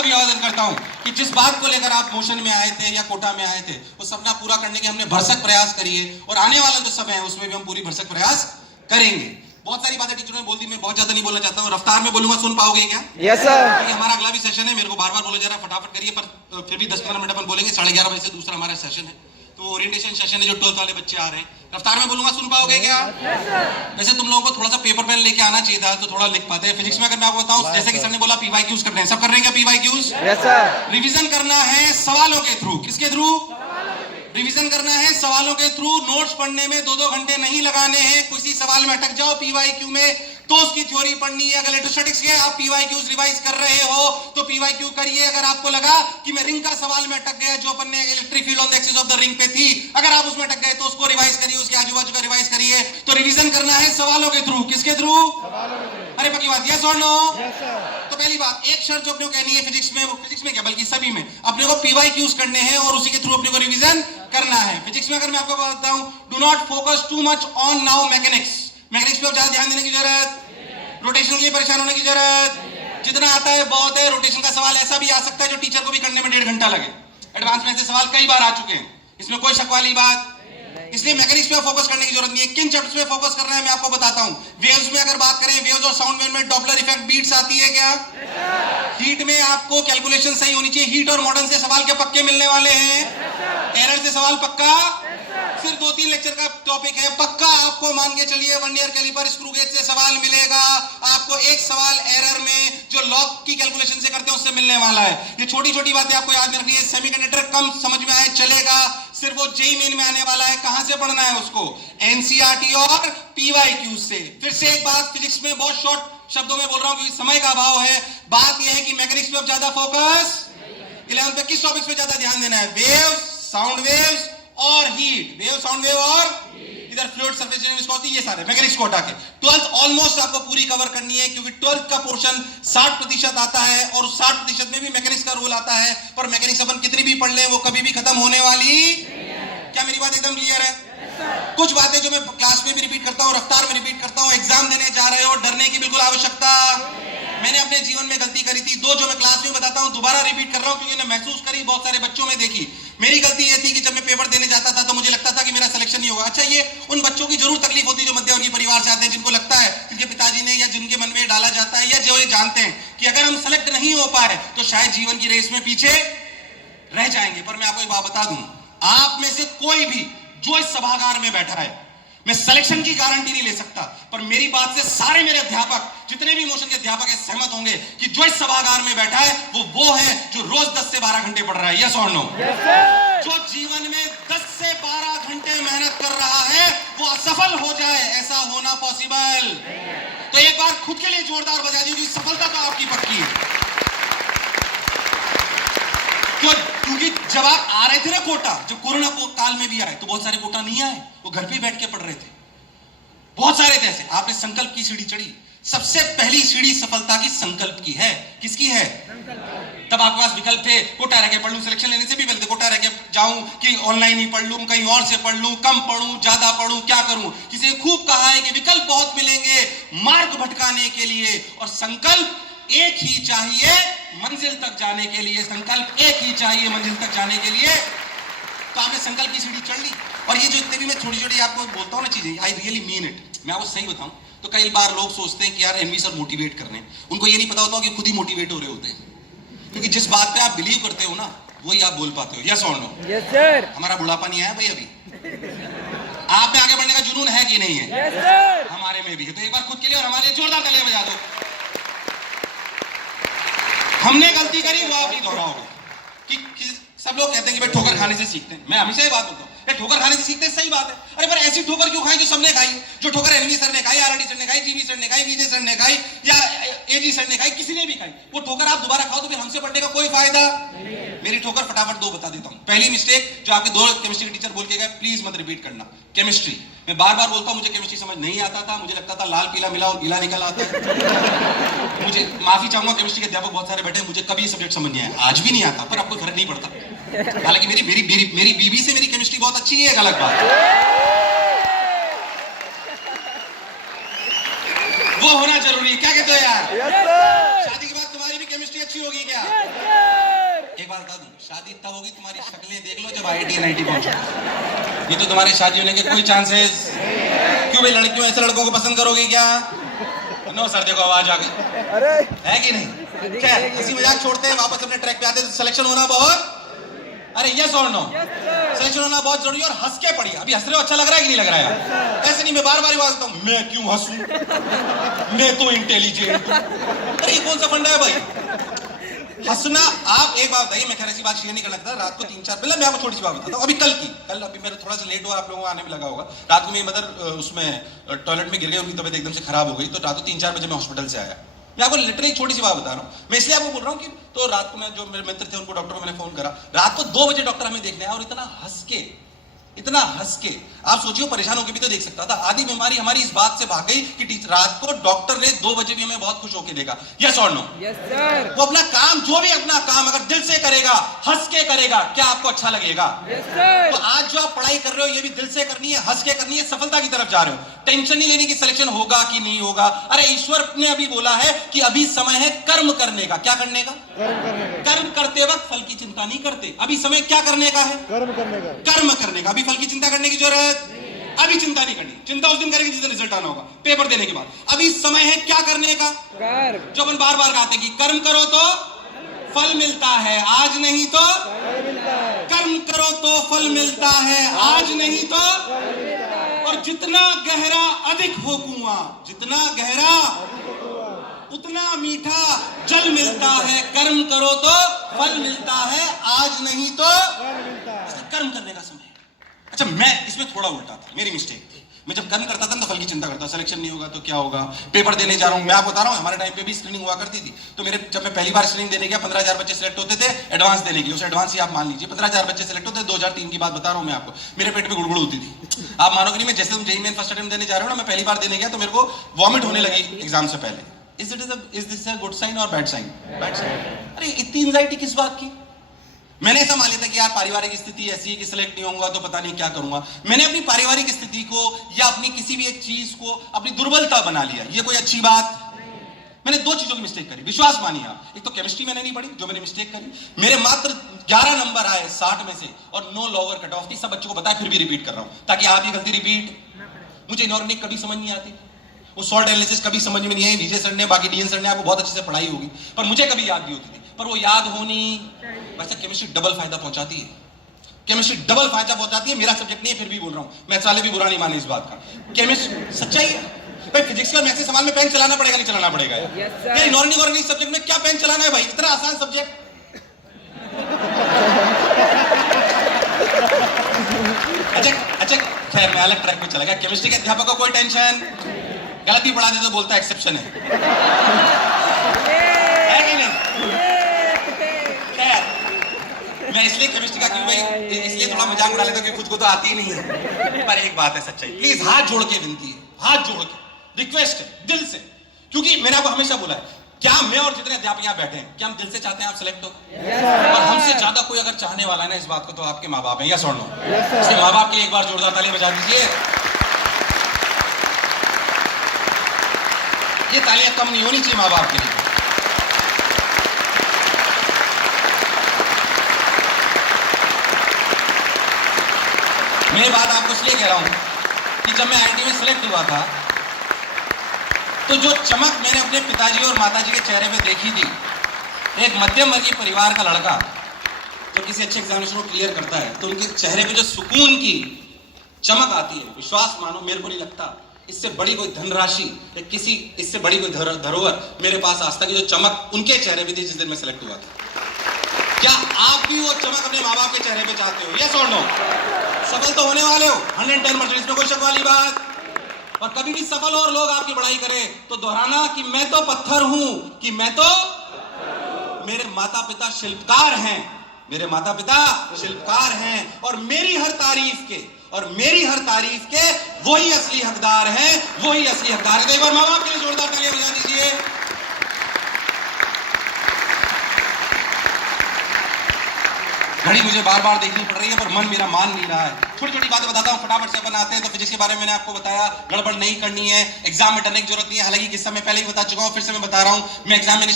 का भी आवेदन करता हूं कि जिस बात को लेकर आप मोशन में आए थे या कोटा में आए थे, वो सपना पूरा करने के हमने भरसक प्रयास करिए और आने वाला जो समय है उसमें भी हम पूरी भरसक प्रयास करेंगे। बहुत सारी बातें टीचरों ने बोल दी, मैं बहुत ज्यादा नहीं बोलना चाहता हूँ, रफ्तार में बोलूंगा, सुन पाओगे क्या? Yes sir. ये हमारा अगला भी सेशन है, मेरे को बार बार बोला जा रहा है फटाफट करिए, पर फिर भी 10-15 मिनट अपन बोलेंगे। 11:30 बजे से दूसरा हमारा सेशन है, तो ओरिएंटेशन सेशन है, जो 12th वाले बच्चे आ रहे हैं। रफ्तार में बोलूंगा, सुन पाओगे क्या? वैसे तुम लोगों को थोड़ा सा पेपर पेन लेके आना चाहिए था, तो थोड़ा लिख पाते हैं। फिजिक्स में अगर मैं आपको बताऊं, जैसे कि सर ने बोला पीवाईक्यूज करने हैं, सब कर रहे हैं क्या पीवाईक्यूज? Yes sir. रिवीजन करना है सवालों के थ्रू। किसके थ्रू? रिवीजन करना है सवालों के थ्रू। नोट्स पढ़ने में 2-2 घंटे नहीं लगाने हैं। किसी सवाल में अटक जाओ पीवाईक्यू में तो उसकी थ्योरी पढ़नी है। अगर इलेक्ट्रोस्टैटिक्स के आप पीवाईक्यूज रिवाइज कर रहे हो तो पीवाईक्यू करिए। अगर आपको लगा कि मैं रिंग का सवाल में अटक गया, जो अपन ने electric field on the axis of the ring पे थी, अगर आप उसमें अटक गए तो उसको रिवाइज करिए, उसके आजू बाजू का रिवाइज करिए। तो रिवीजन करना है सवालों के थ्रू। किसके थ्रू? अरे पक्की बात, यस और नो? तो पहली बात, एक शर्त जो अपने को कहनी है फिजिक्स में क्या बल्कि सभी में, अपने को पीवाईक्यूज करने हैं और उसी के थ्रू अपने को रिवीजन करना है। फिजिक्स में अगर मैं आपको बताऊं, do not focus too much on now mechanics. Mechanics पे ज्यादा ध्यान देने की जरूरत, रोटेशन के लिए परेशान होने की जरूरत, जितना आता है बहुत है। रोटेशन का सवाल ऐसा भी आ सकता है जो टीचर को भी करने में 1.5 घंटा लगे। एडवांस में ऐसे सवाल कई बार आ चुके हैं, इसमें कोई शक वाली बात। इसलिए मैकेनिक्स पे फोकस करने की जरूरत नहीं है। किन चैप्टर्स पे फोकस करना है मैं आपको बताता हूं। वेव्स में अगर बात करें, वेव्स और साउंड वेव में डॉपलर इफेक्ट बीट्स आती है क्या? हीट में आपको कैलकुलेशन सही होनी चाहिए। हीट और मॉडर्न से सवाल के पक्के मिलने वाले हैं। एरर से सवाल पक्का, सिर्फ 2-3 लेक्चर का टॉपिक है, पक्का आपको मान के चलिए वर्नियर कैलिपर स्क्रू गेज से सवाल मिलेगा। आपको एक सवाल एरर में जो लॉग की कैलकुलेशन से करते हैं उससे मिलने वाला है। ये छोटी छोटी बातें आपको याद रखनी है। सेमीकंडक्टर कम समझ में आए चलेगा, सिर्फ वो जेईई मेन में आने वाला है। कहां से पढ़ना है उसको? एनसीईआरटी और पीवाईक्यू से। फिर से एक बात, फिजिक्स में बहुत शॉर्ट शब्दों में बोल रहा हूं क्योंकि समय का अभाव है। बात यह है कि मैकेनिक्स पे अब ज्यादा फोकस, 11th पे किस टॉपिक्स पे ज्यादा ध्यान देना है? वेव्स, साउंड वेव्स और हीट। वेव, साउंड वेव और इधर फ्लूइड सरफेस विस्कोसिटी, ये सारे मैकेनिक्स को हटा के 12th ऑलमोस्ट आपको पूरी कवर करनी है, क्योंकि 12th का पोर्शन 60% आता है और 60% में भी मैकेनिक्स का रोल आता है। पर मैकेनिक्स अपन कितनी भी पढ़ ले वो कभी भी खत्म होने वाली। क्या मेरी बात एकदम क्लियर है? कुछ बातें जो मैं क्लास में भी रिपीट करता हूं, रफ्तार में रिपीट करता हूं। एग्जाम देने जा रहे हो, डरने की बिल्कुल आवश्यकता। मैंने अपने जीवन में गलती करी थी, 2 जो मैं क्लास में बताता हूं दोबारा रिपीट कर रहा हूं क्योंकि मैंने महसूस करी, बहुत सारे बच्चों में देखी। मेरी गलती ये थी कि जब मैं पेपर देने जाता था तो मुझे लगता था कि मेरा सिलेक्शन नहीं होगा। अच्छा, ये उन बच्चों की जरूर तकलीफ होती है जो मध्यवर्गीय परिवार से आते हैं, जिनको लगता है, जिनके पिताजी ने या जिनके मन में डाला जाता है या जो ये जानते हैं कि अगर हम सेलेक्ट नहीं हो पाए तो शायद जीवन की रेस में पीछे रह जाएंगे। पर मैं आपको एक बात बता दूं, आप में से कोई भी जो इस सभागार में बैठा है, मैं सिलेक्शन की गारंटी नहीं ले सकता, पर मेरी बात से सारे मेरे अध्यापक, जितने भी मोशन के अध्यापक है, सहमत होंगे कि जो इस सभागार में बैठा है वो है जो रोज 10 से 12 घंटे पढ़ रहा है। यस और नो? जो जीवन में 10 से 12 घंटे मेहनत कर रहा है वो असफल हो जाए, ऐसा होना पॉसिबल? तो एक बार खुद के लिए जोरदार बजा दीजिए, सफलता तो आपकी पक्की है। क्योंकि जब आप आ रहे थे ना कोटा, जब कोरोना को काल में भी आए तो बहुत सारे कोटा नहीं आए, वो घर पे बैठ के पढ़ रहे थे। बहुत सारे थे ऐसे। आपने संकल्प की सीढ़ी चढ़ी। सबसे पहली सीढ़ी सफलता की संकल्प की है। किसकी है? तब आपके पास विकल्प थे, कोटा रह के पढ़ लूं, सिलेक्शन लेने से भी पहले कोटा रह के जाऊं कि ऑनलाइन ही पढ़ लूं, कहीं और से पढ़ लूं, कम पढ़ूं, ज्यादा पढ़ूं, क्या करूं? किसी ने खूब कहा है कि विकल्प बहुत मिलेंगे मार्ग भटकाने के लिए, और संकल्प एक ही चाहिए मंजिल तक जाने के लिए। संकल्प एक ही चाहिए मंजिल तक जाने के लिए। तो आपने संकल्प की सीढ़ी चढ़ ली। और ये जो इतने भी मैं छोटी छोटी आपको बोलता हूं ना चीजें, आई रियली मीन इट। मैं आपको सही बताऊं तो कई बार लोग सोचते हैं कि यार एनवी सर मोटिवेट कर रहे हैं, उनको ये नहीं पता होता कि खुद ही मोटिवेट हो रहे होते हैं। क्योंकि जिस बात पे आप बिलीव करते हो ना वही आप बोल पाते हो। यस और नो? Yes sir. हमारा बुढ़ापा नहीं आया भाई अभी। आप में आगे बढ़ने का जुनून है कि नहीं है? Yes sir. हमारे में भी है। तो एक बार खुद के लिए और हमारे लिए जोरदार तालियां बजा दो। हमने गलती करी वो आप नहीं दोहराओगे। कि सब लोग कहते हैं कि भाई ठोकर खाने से सीखते हैं। मैं हमेशा ये बात बोलता हूँ, ठोकर खाने से सीखते हैं, सही बात है। अरे पर ऐसी ठोकर क्यों खाई जो सबने खाई? जो ठोकर एनवी सर ने खाई, आरडी सर ने खाई, जीवी सर ने खाई, विजय सर ने खाई या एजी सर ने खाई, किसी ने भी खाई, वो ठोकर आप दोबारा खाओ तो फिर हमसे पढ़ने का कोई फायदा नहीं। मेरी ठोकर फटाफट 2 बता देता हूं। पहली मिस्टेक जो आपके 2 केमिस्ट्री के टीचर बोल के गए, प्लीज मत रिपीट करना। केमिस्ट्री मैं बार बार बोलता हूं, मुझे केमिस्ट्री समझ नहीं आता था। मुझे लगता था लाल पीला मिला और गीला निकल आता है। मुझे माफी चाहूंगा, केमिस्ट्री के अध्यापक बहुत सारे बैठे, मुझे कभी सब्जेक्ट समझ नहीं आया, आज भी नहीं आता, पर अब कोई फर्क नहीं पड़ता। हालांकि मेरी बीबी से मेरी केमिस्ट्री बहुत अच्छी है, एक अलग बात। वो होना जरूरी है। क्या कहते हो यार? शादी के बाद तुम्हारी भी केमिस्ट्री अच्छी होगी क्या? हटा दूं, शादी तब होगी तुम्हारी शक्लें देख लो जब IIT NIT पहुंचो। ये तो तुम्हारी शादी होने के कोई चांसेस। क्यों भाई, लड़कियों ऐसे लड़कों को पसंद करोगे क्या? नो सर, देखो आवाज आ गई। अरे है कि नहीं? खैर, हंसी मजाक छोड़ते हैं, वापस अपने ट्रैक पे आते हैं। सिलेक्शन होना बहुत, अरे यस और नो, सिलेक्शन होना बहुत जरूरी है। और हंस के पढ़िए। अभी हंस रहे हो, अच्छा लग रहा है कि नहीं लग रहा है? ऐसे नहीं, मैं बार बार बात करता हूँ, मैं क्यों हंसूं, मैं तो इंटेलिजेंट। अरे ये कौन सा फंडा है भाई हंसना? आप एक बात बताइए, मैं खैर ऐसी बात शेयर नहीं कर लगता। रात को 3-4 पहले मैं आपको छोटी सी बात बताता हूँ। अभी कल अभी मेरा थोड़ा सा लेट हुआ, आप लोगों को आने में लगा होगा। रात को मेरी मदर उसमें टॉयलेट में गिर गई, उनकी तबीयत एकदम से खराब हो गई। तो रात को 3-4 बजे मैं हॉस्पिटल से आया। मैं आपको लिटरली छोटी सी बात बता रहा हूँ। मैं इसलिए आपको बोल रहा हूँ कि तो रात को मैं, जो मेरे मित्र थे, उनको डॉक्टर को मैंने फोन करा। रात को 2 बजे डॉक्टर हमें देखने आया और इतना हंस के आप सोचिए, परेशान होकर भी तो देख सकता था। आधी बीमारी हमारी इस बात से भाग गई कि रात को डॉक्टर ने 2 बजे भी हमें बहुत खुश होकर देखा। यस और नो? Yes sir. वो अपना काम, जो भी अपना काम अगर दिल से करेगा, हंस के करेगा, क्या आपको अच्छा लगेगा? Yes sir. तो आज जो आप पढ़ाई कर रहे हो, ये भी दिल से करनी है, हंस के करनी है, सफलता की तरफ जा रहे हो। टेंशन नहीं लेनी कि सिलेक्शन होगा कि नहीं होगा। अरे ईश्वर ने अभी बोला है कि अभी समय है कर्म करने का। क्या करने का? कर्म करते वक्त फल की चिंता नहीं करते। अभी समय क्या करने का है? कर्म करने का। अभी फल की चिंता करने की जरूरत, अभी चिंता नहीं करनी। चिंता उस दिन करेंगे जिस दिन रिजल्ट आना होगा, पेपर देने के बाद। अभी समय है क्या करने का? कर्म। जो अपन बार बार कहते हैं कि कर्म करो तो फल मिलता है, आज नहीं तो कर्म करो तो फल मिलता है, आज नहीं तो। और जितना गहरा अधिक हो कुआं, जितना गहरा उतना मीठा जल मिलता है। कर्म करो तो फल मिलता है, आज नहीं तो कर्म करने का समय। अच्छा, मैं इसमें थोड़ा उल्टा था, मेरी मिस्टेक थी। मैं जब कर्म करता था तो फल की चिंता करता, सिलेक्शन नहीं होगा तो क्या होगा, पेपर देने जा रहा हूं। मैं आपको बता रहा हूं, हमारे टाइम पे भी स्क्रीनिंग हुआ करती थी। तो जब मैं पहली बार स्क्रीनिंग देने गया, 15,000 बच्चे सिलेक्ट होते थे एडवांस देने की। उस एडवांस ही आप मान लीजिए 15,000 बच्चे सिलेक्ट होते। 2003 की बात बता रहा हूं मैं आपको। मेरे पेट में गुड़गुड़ होती थी, आप मानोगे नहीं। मैं जैसे तुम JEE मेन फर्स्ट अटेम्प्ट देने जा रहे हो ना, मैं पहली बार देने गया तो मेरे को वॉमिट होने लगी एग्जाम से पहले। Is this a good sign और बैड साइन? Bad sign. अरे इतनी एंजाइटी किस बात की? मैंने ऐसा मान लिया था कि यार पारिवारिक स्थिति ऐसी है कि सिलेक्ट नहीं होऊंगा तो पता नहीं क्या करूंगा। मैंने अपनी पारिवारिक स्थिति को या अपनी किसी भी एक चीज को अपनी दुर्बलता बना लिया। ये कोई अच्छी बात? मैंने 2 चीजों की मिस्टेक करी, विश्वास मानिए आप। एक तो केमिस्ट्री मैंने नहीं पढ़ी, जो मैंने मिस्टेक करी। मेरे मात्र 11 नंबर आए 60 में से, और 9 लोअर कट ऑफ थी। सब बच्चों को बताया, फिर भी रिपीट कर रहा हूं ताकि आप ये गलती रिपीट। मुझे इनऑर्गेनिक कभी समझ नहीं आती, वो सॉल्ट एनालिसिस कभी समझ में नहीं आई। विजय सर ने, बाकी DN सर ने आपको बहुत अच्छे से पढ़ाई होगी, पर मुझे कभी याद नहीं होती थी। पर वो याद होनी, वैसे केमिस्ट्री डबल फायदा पहुंचाती है। केमिस्ट्री डबल फायदा पहुंचाती है। मेरा सब्जेक्ट नहीं है, फिर भी बोल रहा हूं। मैथ्स वाले भी बुरा नहीं माने इस बात का। केमिस्ट्री सच्चाई है भाई। फिजिक्स का मैथ्स के सवाल में पेन चलाना पड़ेगा नहीं चलाना पड़ेगा? ये इनऑर्गेनिक सब्जेक्ट में क्या पेन चलाना है भाई? इतना आसान सब्जेक्ट। अच्छा खैर, मैं अलग ट्रैक में चला गया। केमिस्ट्री के अध्यापक को कोई टेंशन, गलती पढ़ा दे तो बोलता है एक्सेप्शन है कि नहीं? खैर, मैं इसलिए केमिस्ट्री का क्यों भाई, इसलिए थोड़ा मजाक उड़ा लेता हूं कि खुद को तो आती ही नहीं है। पर एक बात है सच्चाई, प्लीज हाथ जोड़ के विनती है, हाथ जोड़ के रिक्वेस्ट है दिल से। क्योंकि मैंने आपको हमेशा बोला है, क्या मैं और जितने अध्यापक यहाँ बैठे हैं, क्या हम दिल से चाहते हैं आप सिलेक्ट हो? और हमसे ज्यादा कोई अगर चाहने वाला है ना इस बात को, तो आपके माँ बाप हैं। या सुन लो, इसके माँ बाप के लिए एक बार जोरदार ताली बजा दीजिए। ये तालियां कम नहीं होनी चाहिए माँ बाप के लिए। मैं बात आपको इसलिए कह रहा हूं कि जब मैं IIT में सिलेक्ट हुआ था, तो जो चमक मैंने अपने पिताजी और माताजी के चेहरे पे देखी थी, एक मध्यम वर्गीय परिवार का लड़का जब किसी अच्छे एग्जामिनेशन को क्लियर करता है, तो उनके चेहरे पे जो सुकून की चमक आती है, विश्वास मानो, मेरे को नहीं लगता इससे बड़ी कोई धनराशि या किसी इससे बड़ी कोई धरोहर मेरे पास आज तक जो चमक उनके चेहरे पे थी जिस दिन मैं सिलेक्ट हुआ था। क्या आप भी वो चमक अपने माँ बाप के चेहरे पे चाहते हो? यस और नो? सफल तो होने वाले हो 110%, इसमें कोई शक वाली बात। और कभी भी सफल और लोग आपकी बड़ाई करें तो दोहराना कि मैं तो पत्थर हूं, कि मैं तो, मेरे माता पिता शिल्पकार हैं, मेरे माता पिता शिल्पकार हैं, और मेरी हर तारीफ के वही असली हकदार हैं, वही असली हकदार है। तो एक बार माँ बाप के लिए जोरदार तालियां बजा दीजिए। घड़ी मुझे बार बार देखनी पड़ रही है, पर मन मेरा मान नहीं रहा है। छोटी छोटी बातें बताता हूँ, फटाफट से अपन आते हैं। तो फिजिक्स के बारे में मैंने आपको बताया, गड़बड़ नहीं करनी है, एग्जाम में डरने की जरूरत नहीं है। हालांकि किस्सा मैं पहले ही बता चुका हूँ, फिर से मैं बता रहा हूँ। मैं एग्जाम में